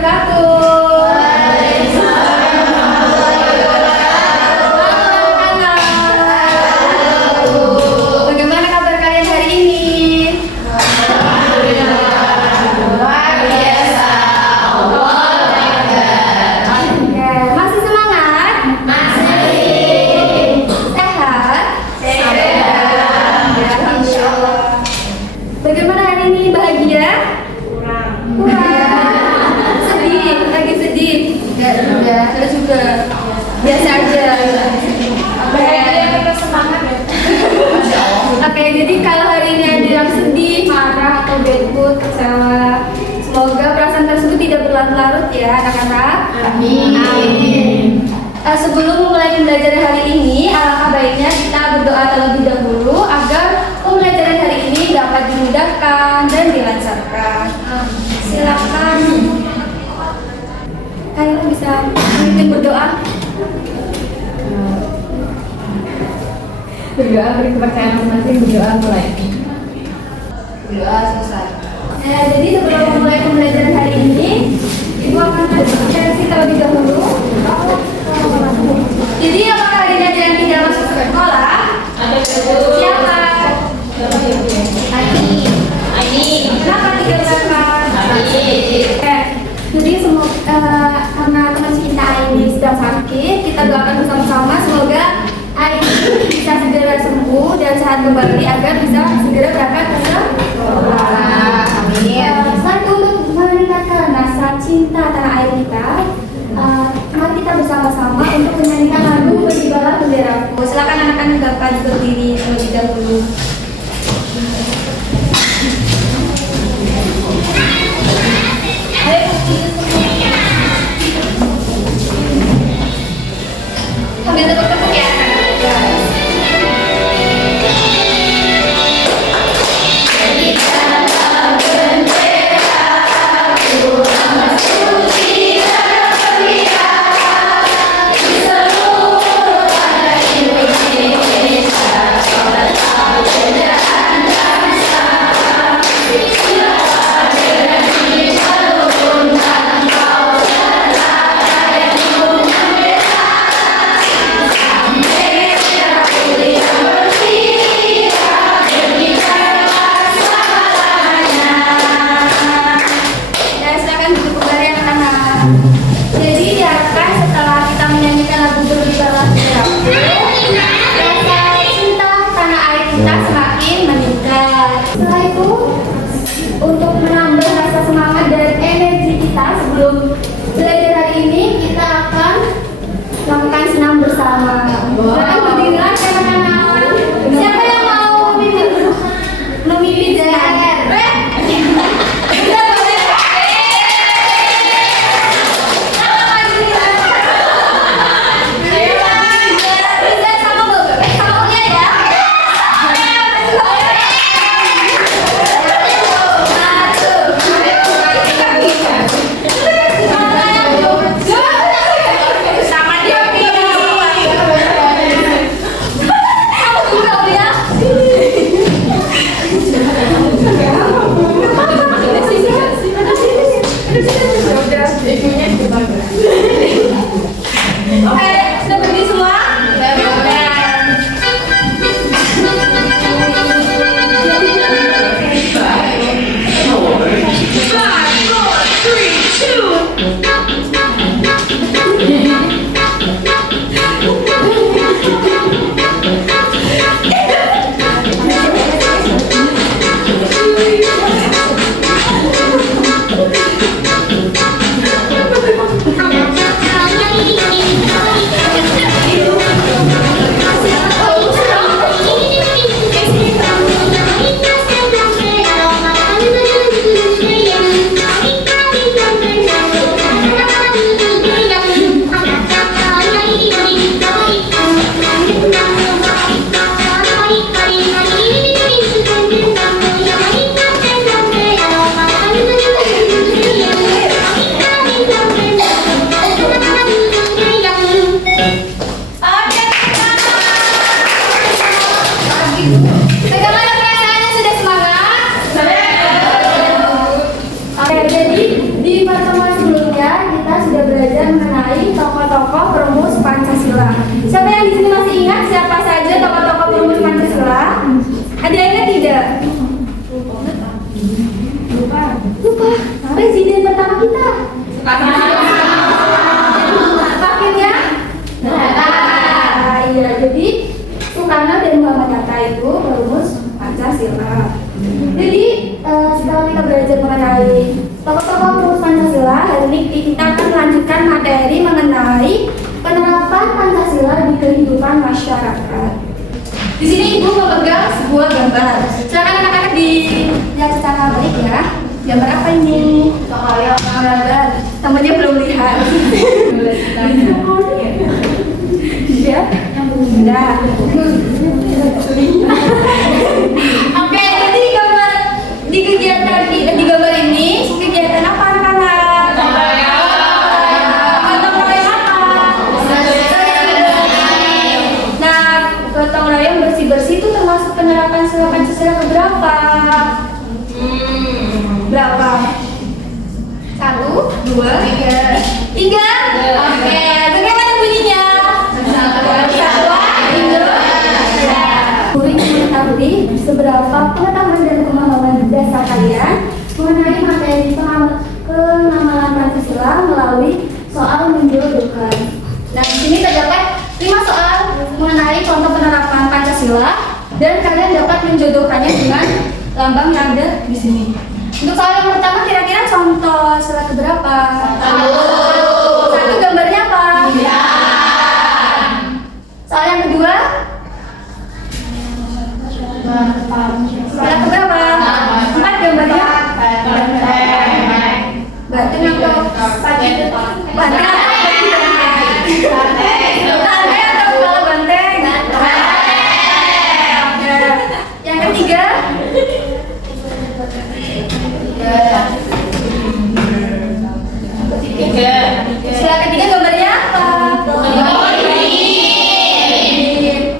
wabarakatuh. Bagaimana kabar kalian hari ini? Luar biasa. Masih semangat? Masih. Sehat? Sehat. Insya Allah. Bagaimana hari ini? Bahagia? Kurang. Sedih? Lagi sedih? Enggak juga. Biasa aja. Bahagia kita semangat ya. Oke, jadi kalau hari ini ada yang sedih, marah, atau bad mood, kecewa, semoga perasaan tersebut tidak berlarut-larut ya anak-anak. Amin. Sebelum memulai pembelajaran hari ini, alangkah baiknya kita berdoa terlebih dahulu agar pembelajaran hari ini dapat dimudahkan dan dilancarkan. Silakan. Kalian bisa memimpin berdoa. Berdoa beri kepercayaan masing-masing, berdoa mulai. Berdoa selesai. Jadi sebelum memulai pembelajaran hari ini, Ibu akan presentasi terlebih dahulu. Jadi apakah hari ini ada yang tidak masuk ke sekolah? Siapa? Aini. Kenapa tidak berangkat? Jadi karena teman kita Aini sedang sakit, kita doakan bersama-sama semoga Aini bisa segera sembuh dan sehat kembali agar bisa segera berangkat ke sekolah. Amin. Selain untuk meningkatkan rasa cinta tanah air kita, mari kita bersama-sama untuk menyanyikan lagu Berkibarlah Benderaku. Silakan anak-anak dapat berdiri terlebih dahulu. Sambil tepuk-tepuk ya. Akhirnya iya, jadi Soekarno dan Muhammad Hatta itu merumus Pancasila. Jadi setelah kita belajar mengenai tokoh-tokoh perumus Pancasila, hari ini kita akan melanjutkan materi mengenai penerapan Pancasila di kehidupan masyarakat. Di sini Ibu memegang sebuah gambar. Silakan anak-anak dilihat secara baik ya. Gambar apa ini? Gambar. Temannya belum lihat. Ya, sudah. Oke, jadi gambar di kegiatan di gambar ini kegiatan apa anak-anak? Nah, gotong royong bersih-bersih itu termasuk penerapan sila Pancasila keberapa? Berapa? 1, 2, 3. Oke, bagaimana bunyinya? Guru ingin mengetahui seberapa pengetahuan dan pemahaman dasar kalian mengenai materi penamalan Pancasila melalui soal menjodohkan. Nah, di sini terdapat 5 soal mengenai contoh penerapan Pancasila dan kalian dapat menjodohkannya dengan lambang yang ada di sini. Untuk soal yang pertama, kira-kira contoh sila keberapa? 1, gambarnya apa? Soal yang kedua? Sila keberapa? 4, gambarnya? Banteng atau banteng atau kepala banteng? Yang ketiga? Sila ketiga gambarnya apa?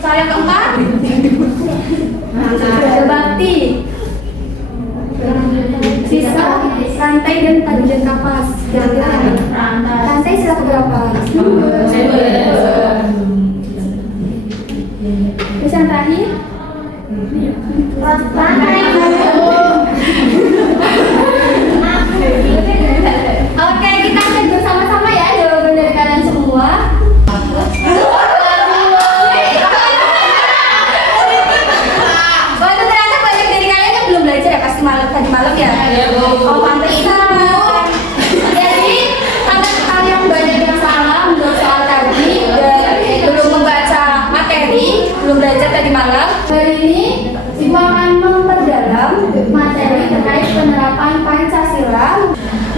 Soal yang keempat? Bakti. Sisa rantai dan tali dan kapas. Rantai sila keberapa? Terus yang terakhir? Rantai. Oke, kita akan bersama-sama ya jawaban dari kalian semua. Waduh, ternyata banyak dari kalian yang belum belajar ya, pasti tadi malam ya. Oh, pantesan. Jadi, karena kalian banyak yang salah menurut soal tadi dan belum membaca materi, belum belajar tadi malam. Hari ini Ibu akan memperdalam materi terkait penerapan Pancasila.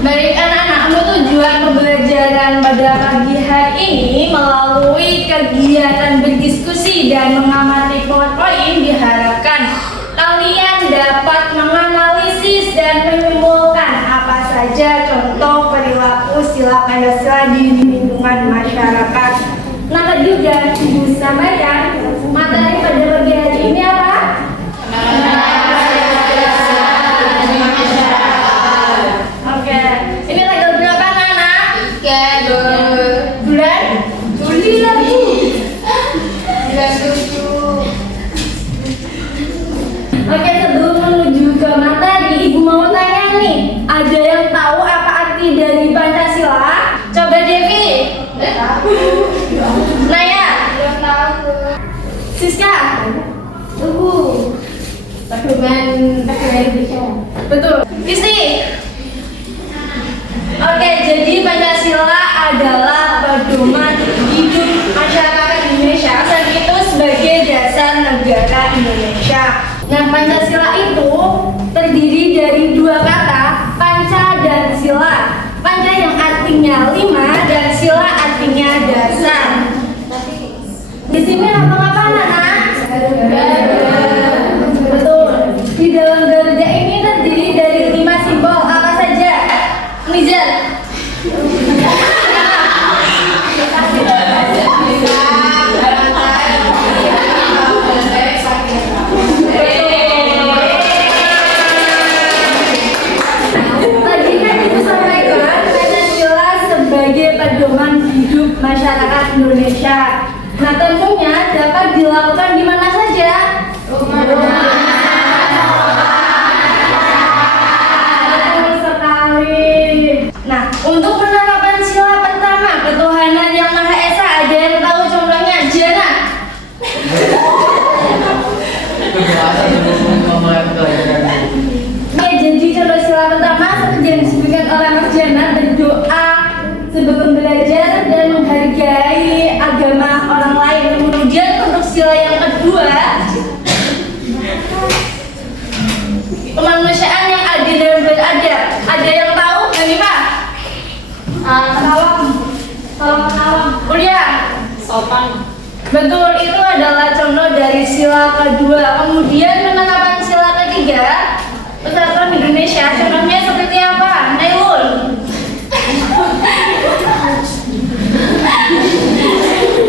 Baik anak-anak, untuk tujuan pembelajaran pada pagi hari ini melalui kegiatan berdiskusi dan mengamati poin-poin diharapkan kalian dapat menganalisis dan menyimpulkan apa saja contoh perilaku sila Pancasila di lingkungan masyarakat. Nah, tadi udah Ibu sampaikan materi pada pagi hari ini apa? Oke, ini tanggal berapa anak? Bulan Juli lagi. Bulan 7. Oke, sebelum menuju ke materi, Ibu mau tanya nih, ada yang tahu apa arti dari Pancasila? Coba Devi. Naya. Siska. Tunggu. Pedoman Indonesia. Betul. Isti. Oke, jadi Pancasila adalah pedoman hidup masyarakat Indonesia dan itu sebagai dasar negara Indonesia. Nah, Pancasila itu terdiri dari 2 kata, panca dan sila. Panca yang artinya 5 dan sila artinya dasar. Di sini apa anak-anak? Betul. Di dalam Garuda ini terdiri dari 5 simbol. Apa saja? Nizar. Tadi kan Ibu sampaikan Pancasila sebagai pedoman hidup masyarakat Indonesia. Nah, tentunya dapat dilakukan di mana saja? Betul sekali. Nah, untuk kemanusiaan yang adil dan beradab. Ada yang tahu? Hanifah? Tolong. Kuliah? Sopan. Betul, itu adalah contoh dari sila kedua. Kemudian penerapan sila ketiga, Persatuan Indonesia. Contohnya seperti apa? Nailul.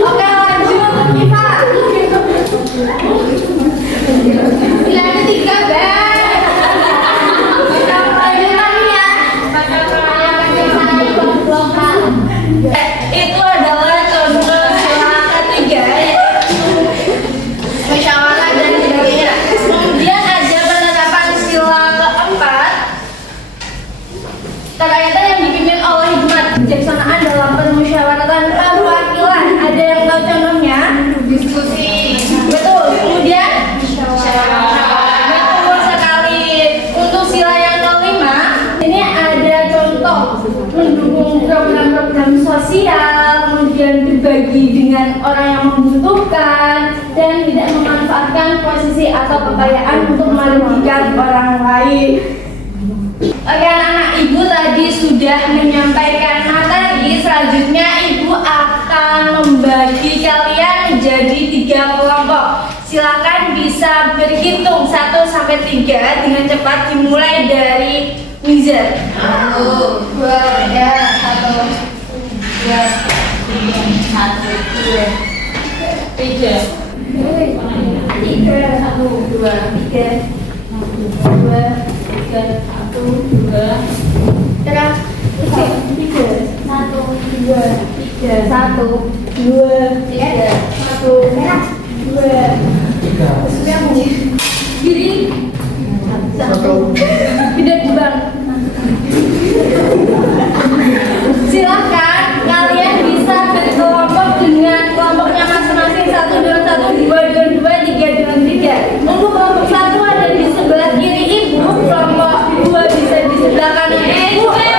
Oke, lanjut, Iva. Sila ketiga, Ben. Itu adalah contoh sila ketiga, musyawarah dan sebagainya. Kemudian ada penerapan sila keempat, kekaitan yang dipimpin oleh hikmat kebijaksanaan dalam permusyawaratan perwakilan. Ada yang tahu contohnya? Diskusi. Betul. Kemudian betul sekali. Untuk sila yang kelima, ini ada contoh mendukung program-program sosial, kemudian berbagi dengan orang yang membutuhkan, dan tidak memanfaatkan posisi atau kekayaan untuk merugikan orang lain. Oke anak-anak, ibu tadi sudah menyampaikan materi. Selanjutnya ibu akan membagi kalian menjadi 3 kelompok. Silakan bisa berhitung 1 sampai 3 dengan cepat, dimulai dari Wizard. 1, 2, 3, 1, 2, 3, Silahkan kalian bisa berkelompok dengan kelompoknya masing-masing. 1 dengan 1, 2 dengan 2, 3 dengan 3. Untuk kelompok 1 ada di sebelah kiri ibu, kelompok 2 bisa di sebelah kanan ibu. Ya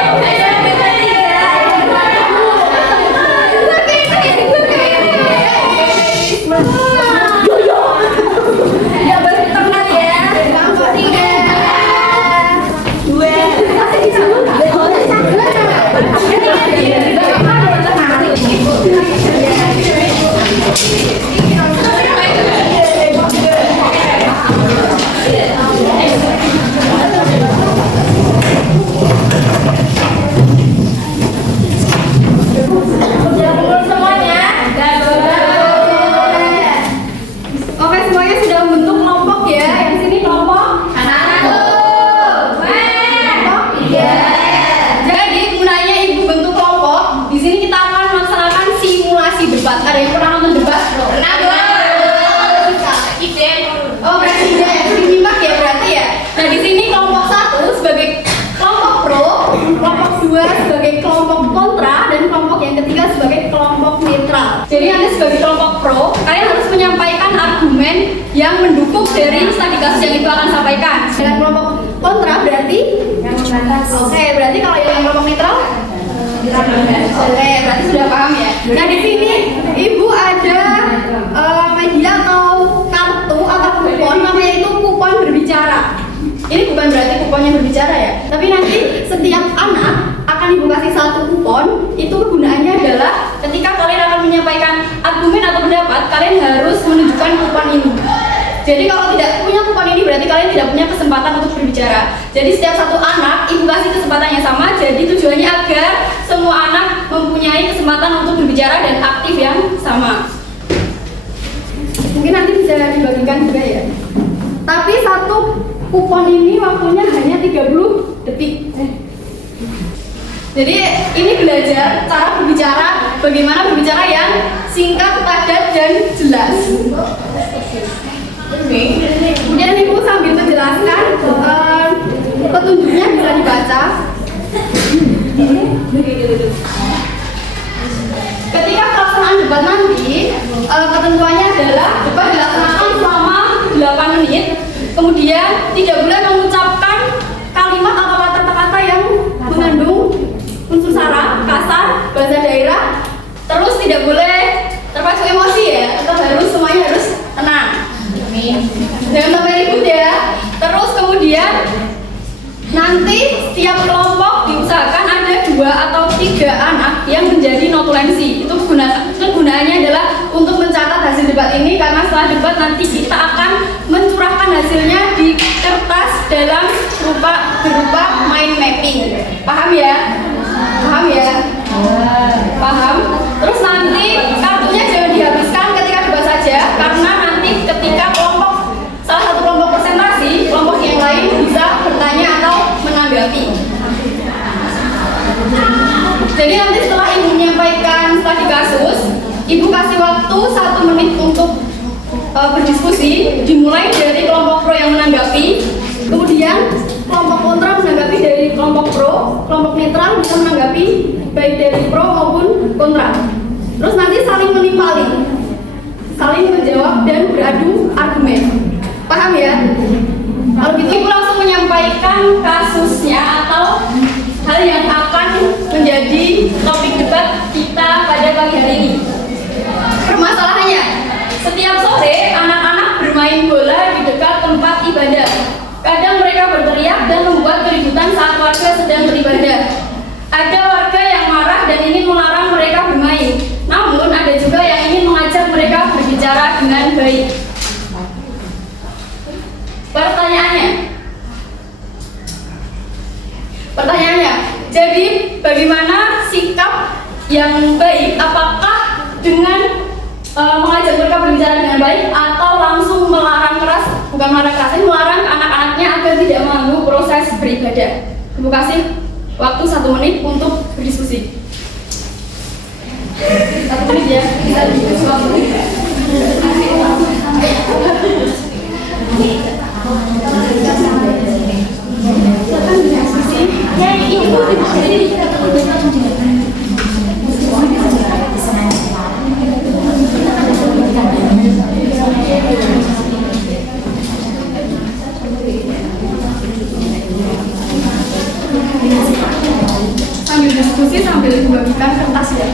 berteman ya. Kelompok 3, 2. Oke, semuanya sudah membentuk kelompok ya. Yang sini kelompok Jadi gunanya ibu bentuk kelompok. Di sini kita akan melaksanakan simulasi debat. Ada yang pernah nonton debat? Pernah dong. Oh, presiden. Sering nyimak ya berarti ya. Nah, di sini kelompok 1 sebagai kelompok pro, kelompok 2 sebagai kelompok kontra, dan kelompok yang ketiga sebagai kelompok netral. Jadi Anda sebagai kelompok pro, kalian harus menyampaikan argumen yang mendukung dari studi kasus yang itu akan sampaikan. Dengan kelompok kontra berarti yang membantah. Oke, berarti kalau yang kelompok netral? Oke, berarti sudah paham ya. Nah, di sini ibu ada media atau kartu atau kupon, namanya itu kupon berbicara. Ini bukan berarti kupon yang berbicara ya, tapi nanti setiap anak akan ibu kasih 1 kupon. Itu kegunaannya adalah ketika kalian akan menyampaikan argumen atau pendapat, kalian harus menunjukkan kupon ini. Jadi kalau tidak punya kupon ini berarti kalian tidak punya kesempatan untuk berbicara. Jadi setiap 1 anak ibu kasih kesempatan yang sama. Jadi tujuannya agar semua anak mempunyai kesempatan untuk berbicara dan aktif yang sama. Mungkin nanti bisa dibagikan juga ya. Tapi 1 kupon ini waktunya hanya 30 detik. Jadi ini belajar cara berbicara, bagaimana berbicara yang singkat, padat, dan jelas. Kemudian ibu sambil menjelaskan, petunjuknya bisa dibaca. Ketika pelaksanaan debat nanti, ketentuannya adalah debat dilaksanakan selama 8 menit. Kemudian tidak boleh mengucapkan kalimat atau kata-kata yang mengandung unsur sara, kasar, bahasa daerah. Terus tidak boleh terpacu emosi ya, tetap harus semuanya harus tenang. Jangan sampai ribut ya. Terus kemudian turbulensi. Itu kegunaannya adalah untuk mencatat hasil debat ini, karena setelah debat nanti kita akan mencurahkan hasilnya di kertas dalam berupa mind mapping. Paham ya? Paham ya? Paham? Terus nanti kartunya jangan dihabiskan ketika debat saja, karena nanti ketika salah satu kelompok presentasi, kelompok yang lain bisa bertanya atau menanggapi. Jadi nanti setelah ibu menyampaikan studi kasus, ibu kasih waktu 1 menit untuk berdiskusi, dimulai dari kelompok pro yang menanggapi, kemudian kelompok kontra menanggapi dari kelompok pro, kelompok netral bisa menanggapi baik dari pro maupun kontra. Terus nanti saling menimpali, saling menjawab dan beradu argumen. Paham ya? Kalau gitu ibu langsung menyampaikan kasusnya atau hal yang akan menjadi topik debat kita pada pagi hari ini. Permasalahannya, setiap sore anak-anak bermain bola di dekat tempat ibadah. Kadang mereka berteriak dan membuat keributan saat warga sedang beribadah. Ada warga yang marah dan ingin melarang mereka bermain. Namun ada juga yang ingin mengajak mereka berbicara dengan baik. Pertanyaannya, jadi bagaimana sikap yang baik? Apakah dengan mengajak mereka berbicara dengan baik atau langsung melarang keras? Bukan melarang keras, ini melarang anak-anaknya agar tidak mengganggu proses beribadah. Ibu kasih waktu 1 menit untuk berdiskusi. 1 menit ya, kita berdiskusi waktu. Sambil diskusi sambil membagikan kertas ya.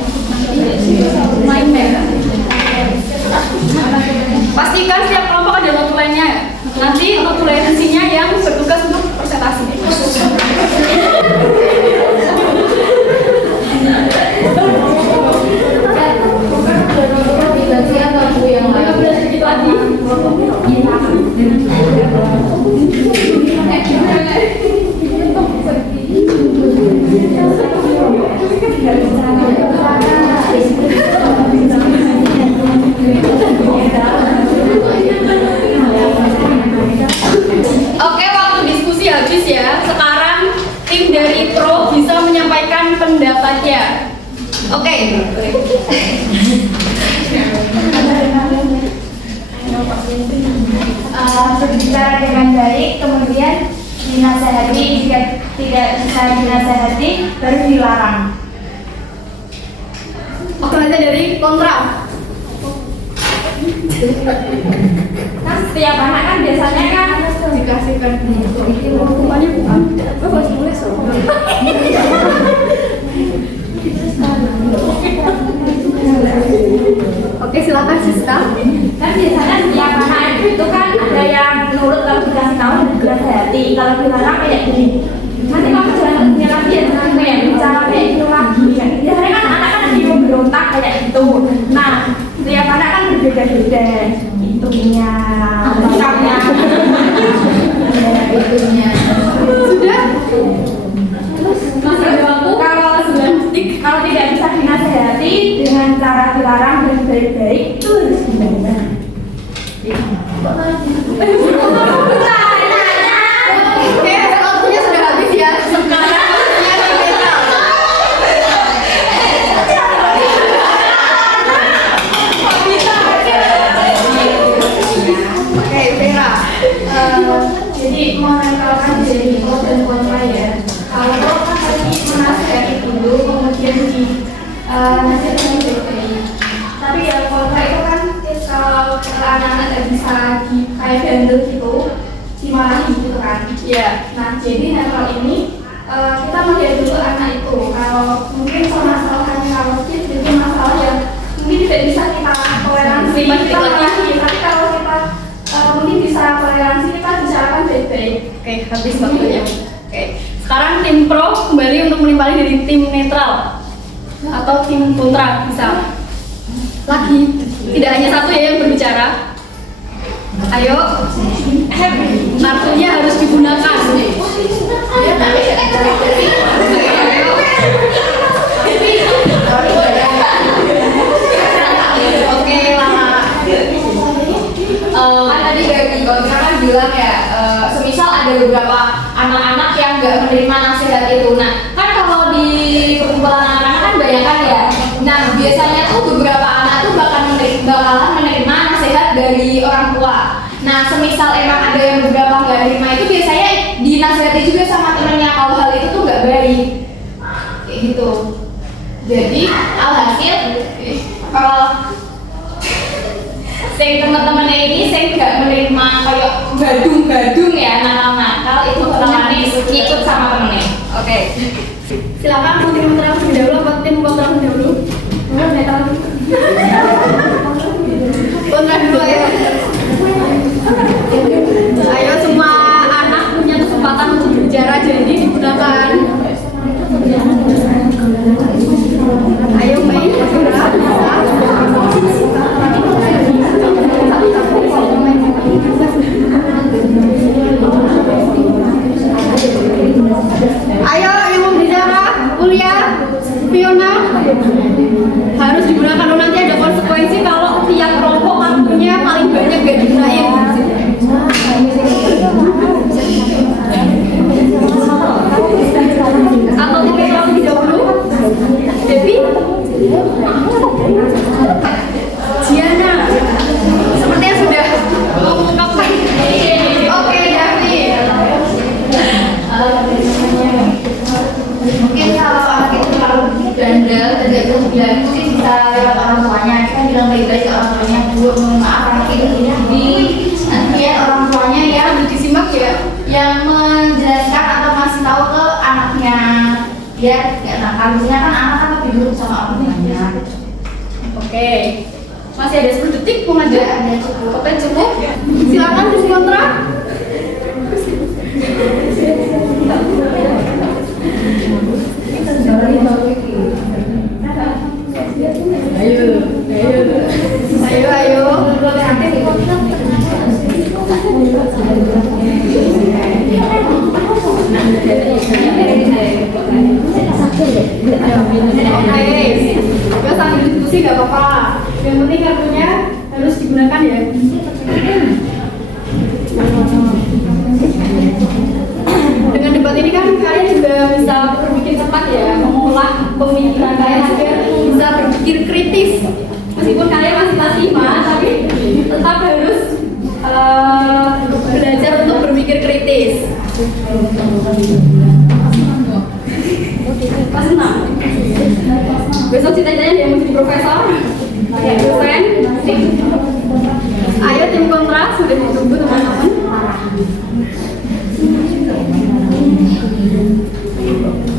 Main merah. Pastikan setiap kelompok ada notulennya. Nanti notulensinya yang bertugas untuk presentasi. Oke, waktu diskusi habis ya. Sekarang tim dari pro bisa menyampaikan pendapatnya. Oke. Berbicara dengan baik, kemudian dinasehati, jika tidak bisa dinasehati baru dilarang. Oke, aja dari kontra. Kan setiap anak kan biasanya kan Dikasihkan itu hukumannya bukan. Harus mulai Oke, silakan Siska. kan biasanya setiap anak itu kan ada yang nurut kalau dikasih tahu dan dinasehati. Kalau dilarang kayak gini, nanti kamu jangan punya lagi ya, jangan kayak bicara kayak gitu lagi. Biasanya kan anak kan lagi memberontak kayak gitu. Nah, setiap anak kan berbeda-beda itunya, sikapnya. Sudah? Masih ada waktu? Kalau tidak bisa dinasehati dengan cara dilarang dan baik-baik, itu harus gimana? Oke, waktunya sudah habis ya. Sekarang waktunya diminta. Oke, Vera. Jadi mengenalkan jadi pro dan kontra ya. Kalau pro kan tadi menasehati dulu, kemudian di nasihatkan baik-baik. Tapi ya kontra itu kan kalau anak-anak nggak bisa kayak bandel gitu, dimarahi gitu kan. Iya. Nah, jadi netral ini kita melihat dulu anak itu. Kalau mungkin permasalahannya kalau itu masalah yang mungkin tidak bisa kita toleransi, kita marahi. Tapi kalau kita mungkin bisa toleransi, kita bicarakan baik-baik. Oke, habis waktunya. Oke. Sekarang tim pro kembali untuk menimpali dari tim netral. atau tim kontra bisa. Lagi, tidak hanya satu ya yang berbicara. Ayo, kartunya harus digunakan. Oke, Lala. Kan tadi dari kontra kan bilang ya, semisal ada beberapa anak-anak yang nggak menerima nasihat itu. Nah, kan kalau di perkumpulan anak-anak kan banyak kan ya. Nah, biasanya tuh beberapa anak tuh bakalan menerima nasihat dari orang tua. Nah, semisal emang ada yang beberapa nggak terima itu biasanya dinasihati juga sama temennya kalau hal itu tuh nggak baik, kayak gitu. Jadi alhasil kalau teman-temannya ini saya nggak menerima kayak gadung-gadung ya nakal-nakal itu otomatis ikut sama temennya. Oke. Silakan mau tim kontra lebih dahulu atau tim kontra lebih dahulu? Kontra dulu ayo. Ayo semua anak punya kesempatan untuk berbicara jadi digunakan. Ayo Mei. Ayo yang mau bicara, Ulia, Fiona, harus digunakan. Nanti ada konsekuensi kalau tiap kelompok kartunya paling banyak gak digunain. Atau tipe yang lebih dahulu, Devi, Diana, sepertinya sudah mengungkapkan. Oke, Devi. Mungkin kalau anak itu terlalu bandel dan tidak bisa bilang, mungkin bisa lewat orang tuanya. Kita bilang baik-baik ke orang tuanya, Bu, mohon maaf anak ini nanti ya orang tuanya ya disimak ya, yang menjelaskan atau masih tahu ke anaknya biar nggak nakal. Biasanya kan anak kan lebih dulu sama orang tuanya. Oke, masih ada 10 detik mau ngajak? Ada cukup. Oke, cukup. Silakan tim kontra. Ayo. Oke, kita sambil diskusi nggak apa-apa. Yang penting kartunya harus digunakan ya. Dengan debat ini kan kalian juga bisa berpikir cepat ya, mengolah pemikiran kalian agar bisa berpikir kritis. Meskipun kalian masih kelas 5, tapi tetap harus belajar untuk berpikir kritis. Kelas 6. Besok cita-citanya dia mau jadi profesor, dosen. Ayo tim kontra sudah ditunggu teman-teman.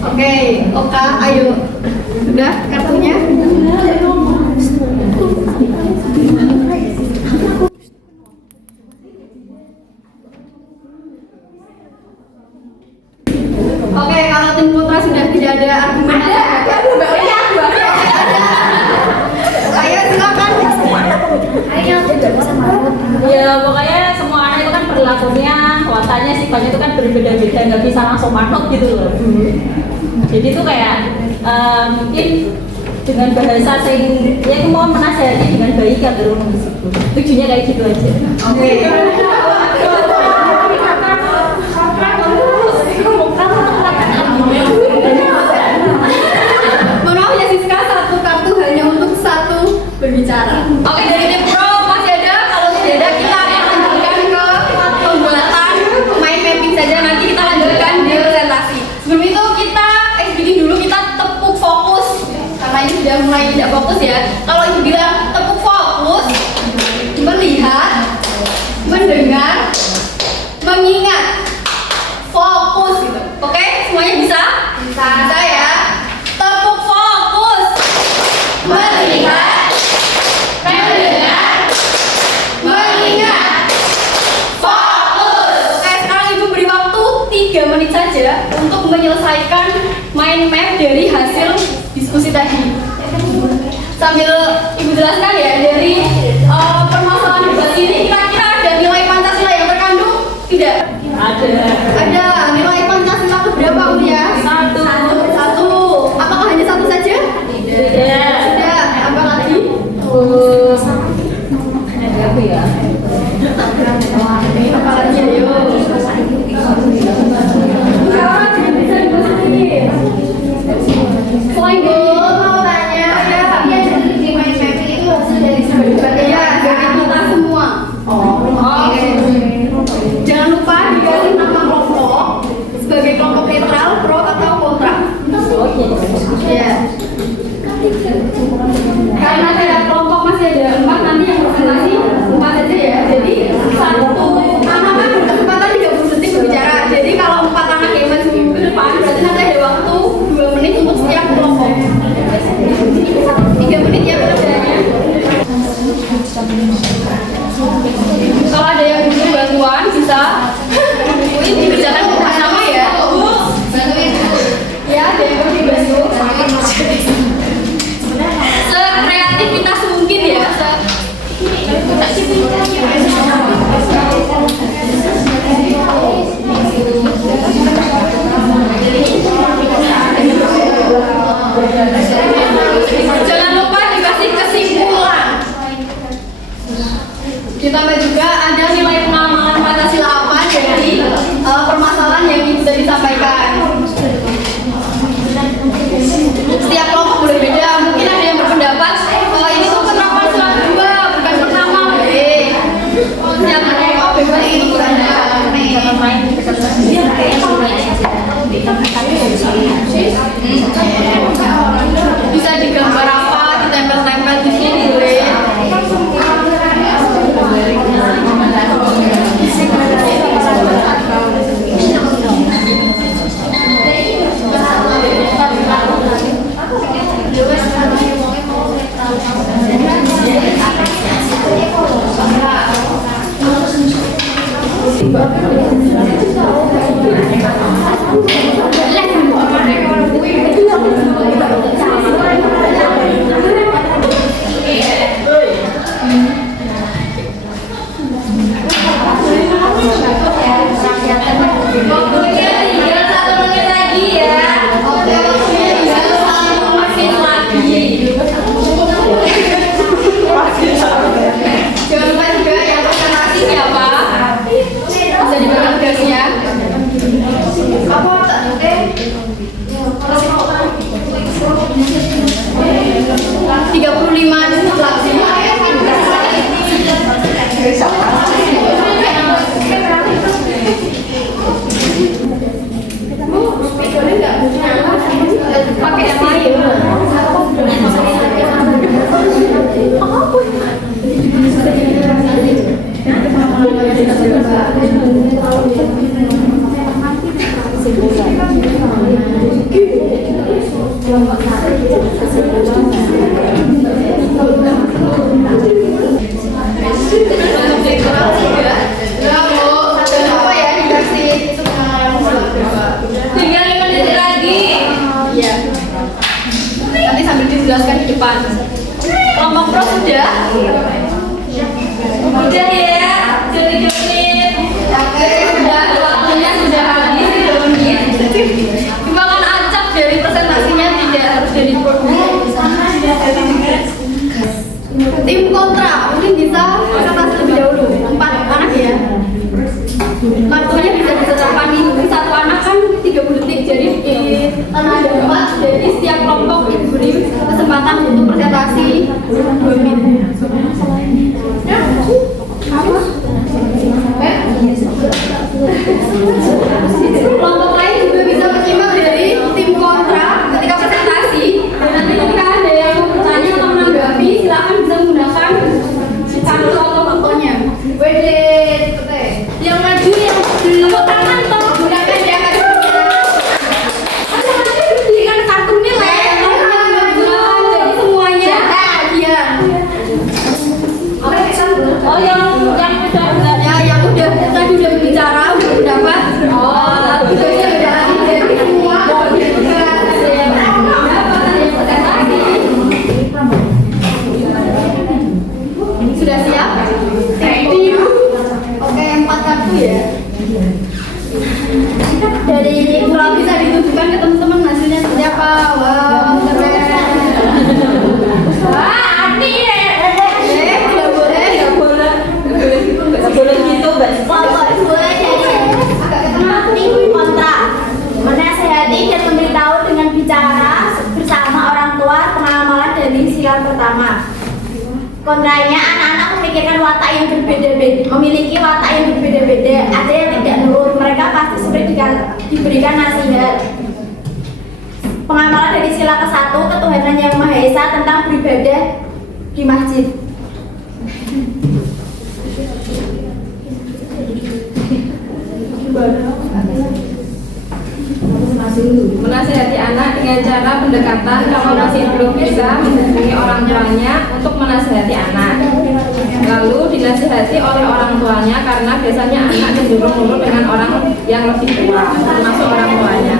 Oke, Oka, ayo. Sudah kartunya? Oke, kalau tim putra sudah tidak ada argumen. Ayo silakan. Ya pokoknya semua anak itu kan perilakunya, wataknya, sifatnya itu kan berbeda-beda, nggak bisa langsung manut gitu loh. Jadi itu kayak mungkin dengan bahasa sing ya itu mau menasihati dengan baik kan terus tujuannya kayak gitu aja. Oke. Maaf ya Siska, satu kartu hanya untuk satu berbicara. Oke, dari tim pro masih ada. Kalau tidak ada kita akan lanjutkan ke pembuatan main mapping saja. Nanti kita lanjutkan di presentasi. Sebelum itu kita bikin dulu, kita tepuk fokus karena ini sudah mulai tidak fokus ya. Kalau ibu bilang tepuk fokus, melihat, mendengar, mengingat, fokus gitu. Oke, semuanya bisa? Bisa ya. Tepuk fokus, melihat, mendengar, mengingat, fokus. Oke, sekarang ibu beri waktu 3 menit saja untuk menyelesaikan mind map dari hasil diskusi diskusi tadi. Sambil Ibu jelaskan ya, dari permasalahan debat ini kira-kira ada nilai Pancasila yang terkandung? Tidak? Ada. Nilai Pancasila itu berapa, Bu ya? Satu. Apakah hanya satu saja? Tidak. Apa lagi? Apa ya? Apa lagi? Ayo. Selain itu, mau tanya, yang di main mapping itu hasil dari debat ya, dari kita semua. Jangan lupa dikasih nama kelompok sebagai kelompok netral, pro atau kontra. Ya. Karena tiap kelompok masih ada 4, nanti yang presentasi 4 saja ya. Jadi satu anak kan berkesempatan 30 detik berbicara. Jadi kalau 4 anak yang maju ke depan, berarti nanti ada waktu 2 menit untuk setiap kelompok. 3 menit ya perbedaannya. Kalau ada yang butuh bantuan bisa dikerjakan bersama ya. Ya, ada yang perlu dibantu. Sekreativitas mungkin ya. Jangan lupa dikasih kesimpulan. Ditambah juga ada nilai pengamalan Pancasila apa dari permasalahan yang bisa disampaikan. Setiap kelompok boleh beda. Mungkin ada yang berpendapat ini tuh penerapan sila kedua, bukan pertama. Setiap kelompok bebas ini bisa digambar apa, ditempel-tempel di sini. Jangan lupa juga yang presentasi siapa? Bisa dibagi tugasnya. Apa? 35 diseleksi. Pakai yang lain. Tinggal 5 menit lagi. Iya. Nanti sambil dijelaskan di depan. Kelompok pro sudah? Udah ya. Jeli-jeli. Sudah, waktunya sudah habis 3 menit. Timbangan acak dari presentasinya tidak harus dari produk. Tim kontra mungkin bisa presentasi lebih dahulu. 4 anak ya. Waktunya bisa ditetapkan ini. Satu anak kan 30 detik, jadi karena ada 4, jadi setiap kelompok diberi kesempatan untuk presentasi 2 menit. Kelompok lain juga bisa menyimak dari tim kontra ketika presentasi. Dan nanti ketika ada yang mau bertanya atau menanggapi, silakan bisa menggunakan kartu atau fotonya. Yang maju yang tepuk tangan toh gunakan ya kartunya. Nanti diberikan kartu nilai jadi semuanya bagian. Oh yang udah tadi udah berbicara udah berpendapat. apa? Wow, keren. Wah, aneh deh. Tidak boleh. Nggak boleh gitu, Mbak. Kelompok boleh jadi kontra, menasehati dan memberitahu dengan bicara bersama orang tua pengamalan dari sila pertama. Kontranya, anak-anak memikirkan watak yang berbeda-beda, memiliki watak yang berbeda-beda. Ada yang tidak nurut, mereka pasti diberikan nasihat. Pengamalan dari sila ke-1, ketuhanan yang Maha Esa tentang beribadah di masjid. Menasihati anak dengan cara pendekatan kalau masih belum bisa menghubungi orang tuanya untuk menasihati anak. Lalu dinasihati oleh orang tuanya karena biasanya anak cenderung nurut dengan orang yang lebih tua, termasuk orang tuanya.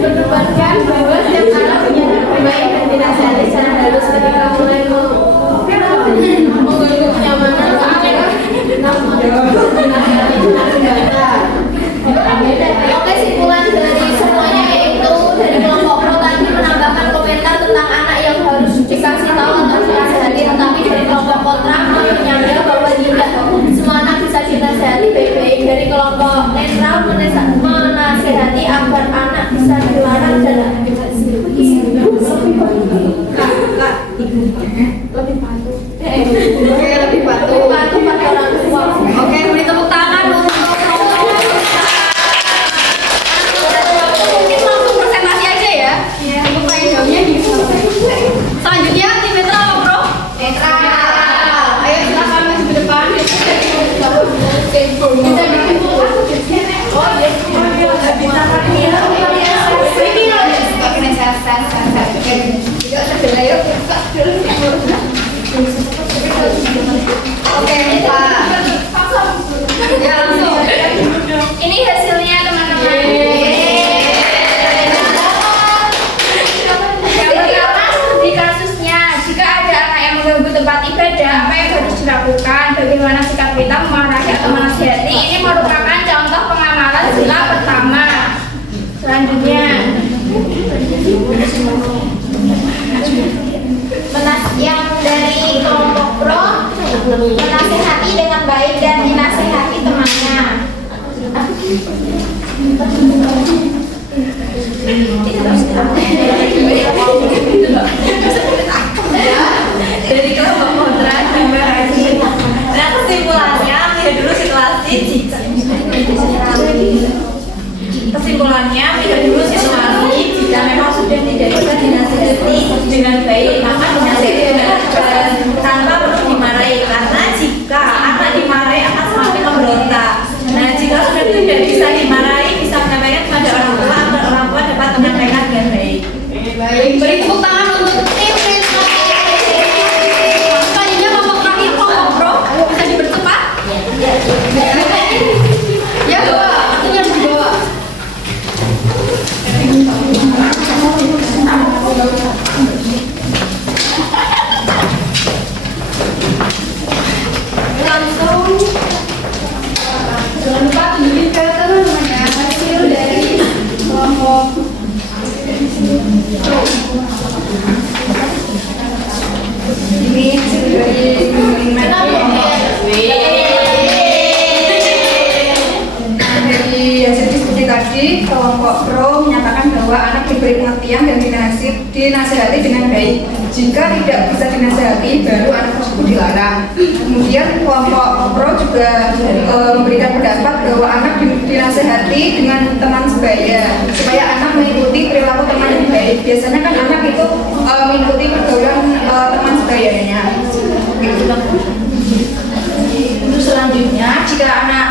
Berdebatkan bahwa setiap anak punya hak baik dan dinasihati secara halus ketika mulai mengganggu kenyamanan Oke, simpulan dari semuanya yaitu dari kelompok pro tadi menambahkan komentar tentang anak yang harus dikasih tahu atau dinasihati, tetapi dari kelompok kontra menyangka bahwa tidak semua anak bisa dinasihati baik-baik. Dari kelompok netral menasihati agar anak bisa dilarang dan lebih patuh pada orang tua. Oke, beri tepuk tangan untuk mungkin langsung presentasi aja ya. Untuk tanya jawabnya gitu. Selanjutnya tim netral apa bro? Netral. Ayo silakan maju ke depan. Oke, Pak. Ya langsung. Ini hasilnya teman-teman. Yang pertama studi kasusnya, jika ada anak yang mengganggu tempat ibadah, apa yang harus dilakukan? Bagaimana sikap kita memarahi atau menasihati? Ini merupakan contoh pengamalan sila pertama. Selanjutnya, yang dari kelompok pro menasihati dengan baik dan dinasihati temannya. Dari kelompok kontra terima kasih. Nah kesimpulannya lihat dulu situasi. Jika memang sudah tidak bisa dinasihati dengan baik maka dinasihati dengan keras tanpa perlu dimarahi, karena jika anak dimarahi akan semakin memberontak. Nah jika sudah tidak bisa dimarahi bisa menyampaikan kepada orang tua agar orang tua dapat menyampaikan dengan baik. Beri tepuk tangan untuk tim Rizno. Selanjutnya kelompok terakhir kelompok pro, bisa dipercepat. Ya bawa, artinya harus dibawa. Langsung jangan lupa tunjukin ke teman-temannya hasil dari kelompok ini hasil dari hasil diskusi tadi, kelompok pro menyatakan bahwa anak diberi pengertian dan dinasihati dengan baik. Jika tidak bisa dinasihati, baru anak tersebut dilarang. Kemudian kelompok pro juga memberikan pendapat bahwa anak dinasihati dengan teman sebaya, supaya anak mengikuti perilaku teman yang baik. Biasanya kan anak itu mengikuti pergaulan teman sebayanya. Terus selanjutnya, jika anak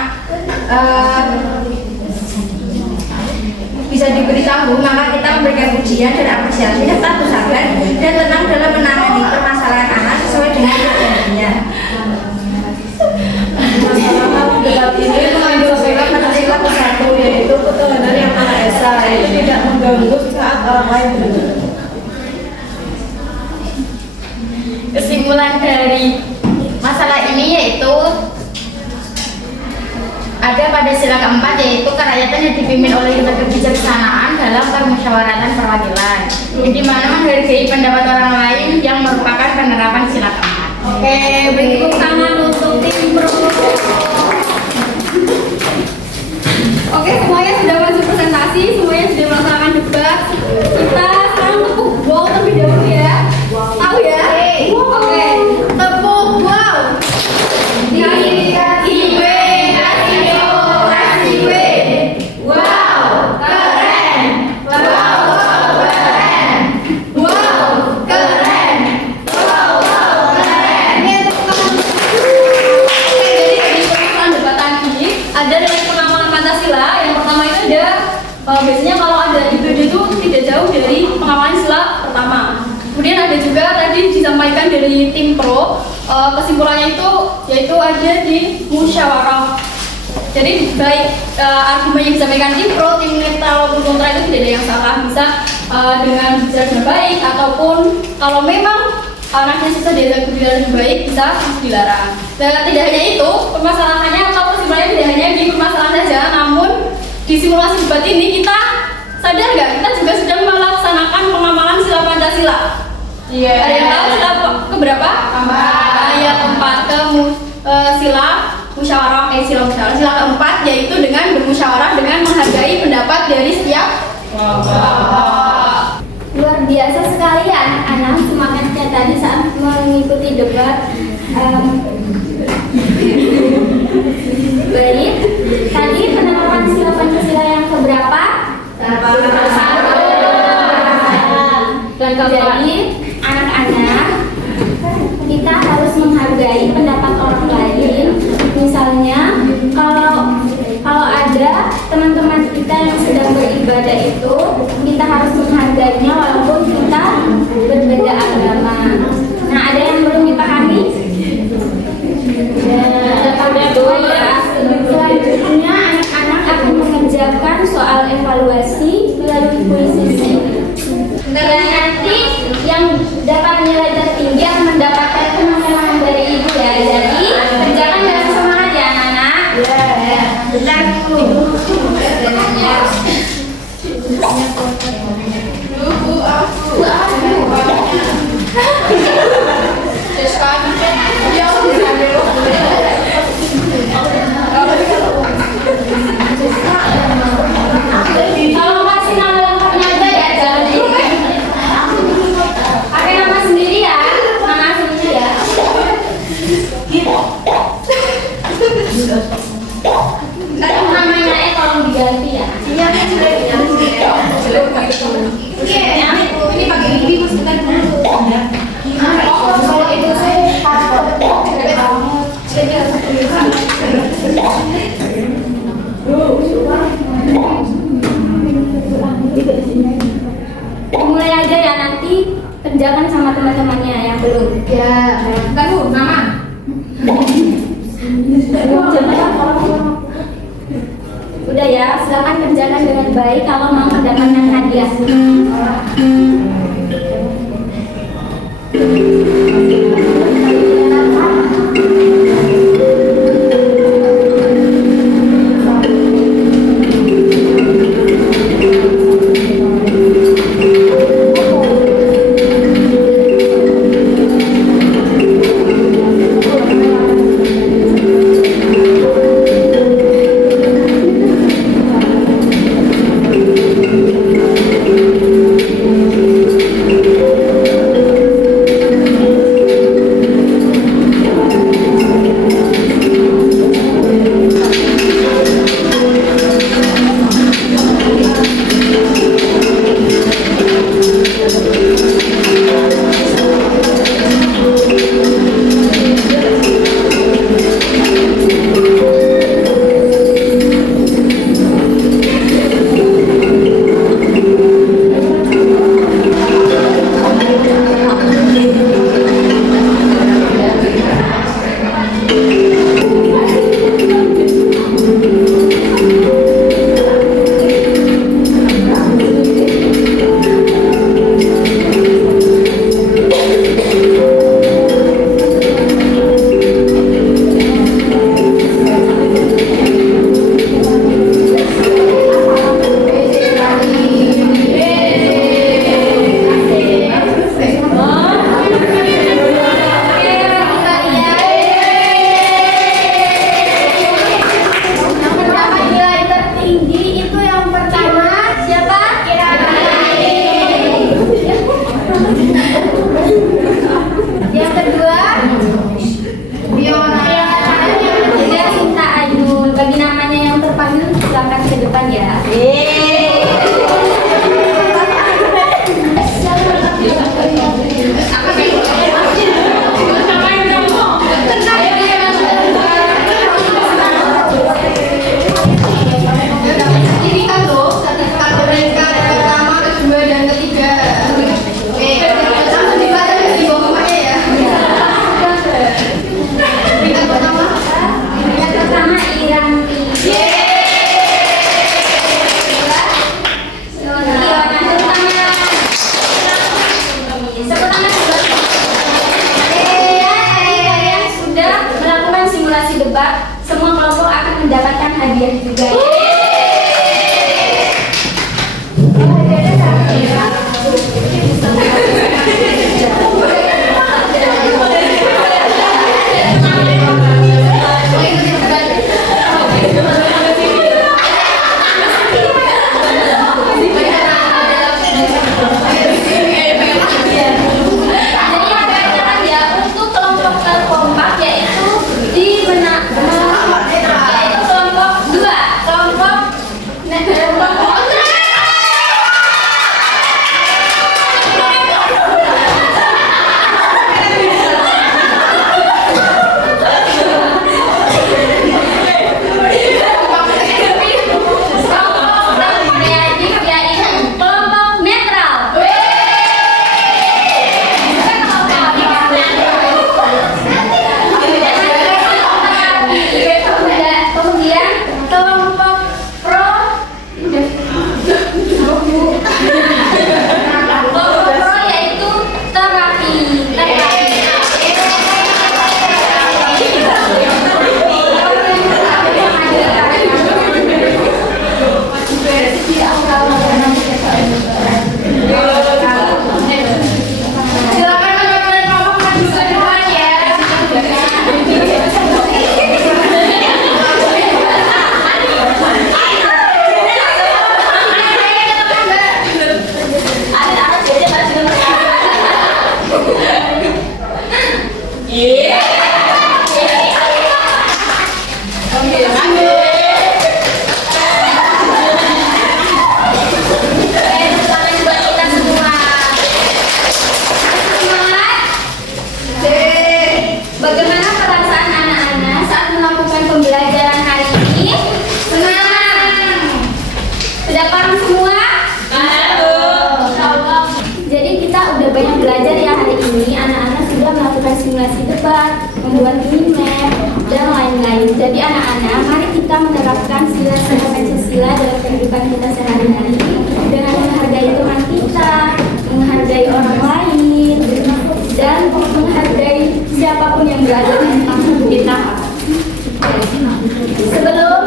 bisa diberitahu, maka kita memberikan pujian dan apresiasi serta bersabar dan tenang dalam menangani permasalahan anak sesuai dengan keadaannya. Masalah debat ini mengambil sikap pada sila ke-1, yaitu ketuhanan yang Maha Esa. itu tidak mengganggu saat orang lain belajar. Kesimpulan dari masalah ini yaitu ada pada sila keempat, yaitu kerakyatan yang dipimpin oleh kebijaksanaan dalam permusyawaratan perwakilan, di mana menghargai pendapat orang lain yang merupakan penerapan sila keempat. Oke, beri tepuk tangan untuk tim pro. Oke, semuanya sudah masuk presentasi, semuanya sudah melaksanakan debat. Kita sekarang tepuk wow terlebih dahulu ya. Tahu ya? Oke, tepuk wow. Kasih W, kasih O, kasih W. Wow, keren. Wow, keren. Wow, keren. Wow, keren. Ini tepuk tangan. Oke, jadi di pertemuan debatan ini ada nilai pengawalan Pancasila. Yang pertama itu ada biasanya kalau ada IPB itu tidak jauh dari pengawalan sila pertama. Kemudian ada juga tadi disampaikan dari tim pro, kesimpulannya itu yaitu ada di musyawarah. Jadi baik argumen yang disampaikan tim pro, tim netral maupun kontra itu tidak ada yang salah, bisa dengan bicara dengan baik ataupun kalau memang anaknya susah diajak berbicara dengan baik bisa dilarang. Dan tidak hanya itu, permasalahannya atau kesimpulannya tidak hanya di permasalahan saja, namun di simulasi debat ini kita sadar nggak kita juga sedang melaksanakan pengamalan sila Pancasila. Iya. Ada yang tahu sila keberapa? Ayat keempat sila musyawarah, sila keempat yaitu dengan bermusyawarah dengan menghargai pendapat dari setiap Luar biasa sekali ya anak-anak semangatnya tadi saat mengikuti debat. Baik, tadi penerapan sila Pancasila yang keberapa? Satu. Dan Jadi anak-anak kita harus menghargai pendapat orang lain. Misalnya kalau ada teman-teman kita yang sedang beribadah itu, kita harus menghargainya walaupun kita berbeda agama. Nah, ada yang belum dipahami? Selanjutnya anak-anak akan mengerjakan soal evaluasi melalui puisi. Dan nanti yang dapat nilai tertinggi akan mendapatkan kemenangan dari ibu ya. Jadi kerjakan dengan semangat ya anak-anak. Ya. Bentar dulu. Kalau masih nama lengkapnya aja ya, jangan di pakai nama sendiri ya, nama aslinya ya. Namanya tolong diganti ya. Iya, sudah diganti. Ini pakai ini masukan dulu. Kalau itu saya Mulai aja ya, nanti kerjakan sama teman-temannya yang belum. ya, tunggu nama. Udah ya, silakan kerjakan dengan baik kalau mau mendapatkan hadiah. kehidupan kita sehari-hari dengan menghargai Tuhan kita, menghargai orang lain, dan menghargai siapapun yang berada di kampung kita. Sebelum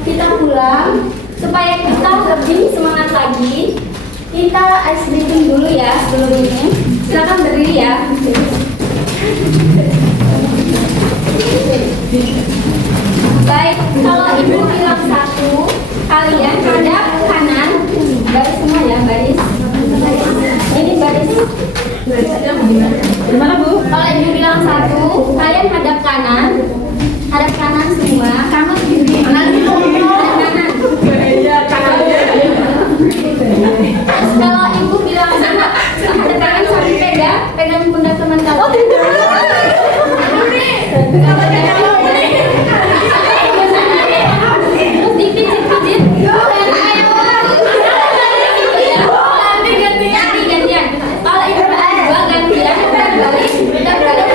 kita pulang, supaya kita lebih semangat lagi, kita ice breathing dulu ya sebelum ini. Silakan berdiri ya. Baik, kalau ibu bilang 1, kalian hadap kanan, baris semua ya, baris. Ini baris. Gimana Bu? Kalau ibu bilang 1, kalian hadap kanan semua. Kamu berdiri kanan. Terus kalau ibu bilang 2, hadap kanan sampai pegang pundak teman kamu. Oh tidak. Terus dipijit-pijit. Gantian. Kalau ibu bilang 2 gantian, kita balik.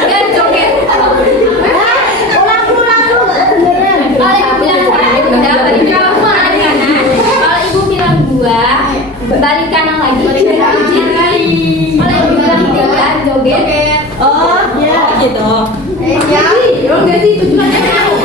Tiga joget. Kalau ibu bilang 1, balik kanan. Kalau ibu bilang 2, balik kanan lagi. Pijit. Kalau ibu bilang 3, joget. Oh, gitu. Enggak sih, tujuannya 1,